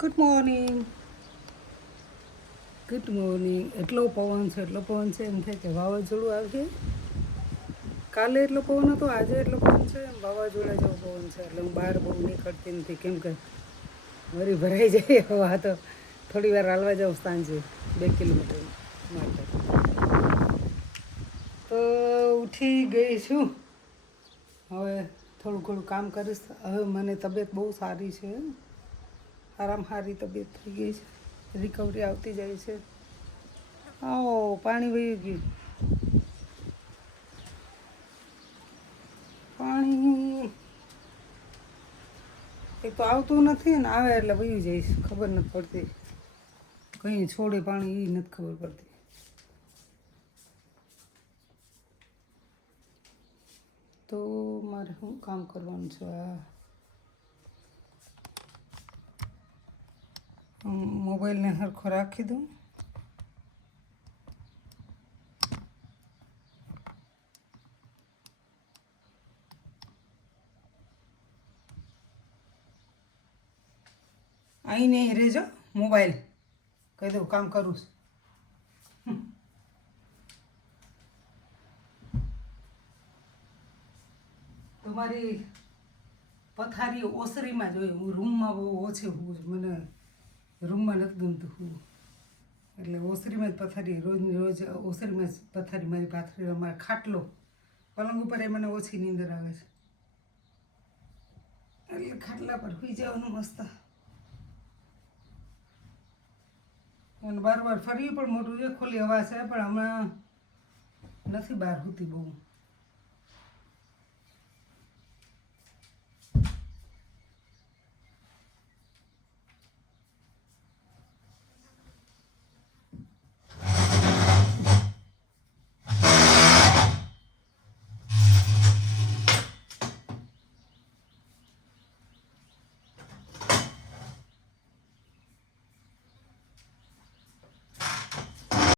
Good morning. એટલો પવન છે એમ થાય કે વાવાઝોડું આવશે. કાલે એટલો પવન હતો, આજે એટલો પવન છે, એમ વાવાઝોડા જેવો પવન છે. એટલે હું બહાર બહુ નીકળતી નથી, કેમ કે વળી ભરાઈ જાય હવા. તો થોડી વાર હાલવા જાઉં સાંજે 2 કિલોમીટર માટે. તો ઉઠી ગઈ છું, હવે થોડું ઘણું કામ કરીશ. હવે મને તબિયત બહુ સારી છે, સારી તબિયત થઈ ગઈ છે, રિકવરી આવતી જાય છે. આવો પાણી વહી ગયું. પાણી એક તો આવતું નથી ને, આવે એટલે વહી જઈશ, ખબર નથી પડતી. કંઈ છોડે પાણી એ નથી ખબર પડતી. તો મારે શું કામ કરવાનું છે? મોબાઈલને સરખો રાખી દઉં. અહીં નહીં રહેજો, મોબાઈલ કહી દઉં કામ કરું છું. તમારી પથારી ઓસરીમાં જોઈએ. હું રૂમમાં બહુ ઓછી હોઉં છું, મને રૂમમાં નથી ગમતું હું. એટલે ઓસરીમાં જ પથારી, રોજ ઓસરીમાં જ પથારી મારી પાથરી. અમારે ખાટલો પલંગ ઉપર એ મને ઓછી નીંદર આવે છે, એટલે ખાટલા પર સુઈ જવાનું મસ્ત. અને બાર ફરી પણ મોટું છે, ખુલ્લી હવા છે, પણ હમણાં નથી બહાર સૂતી બહુ.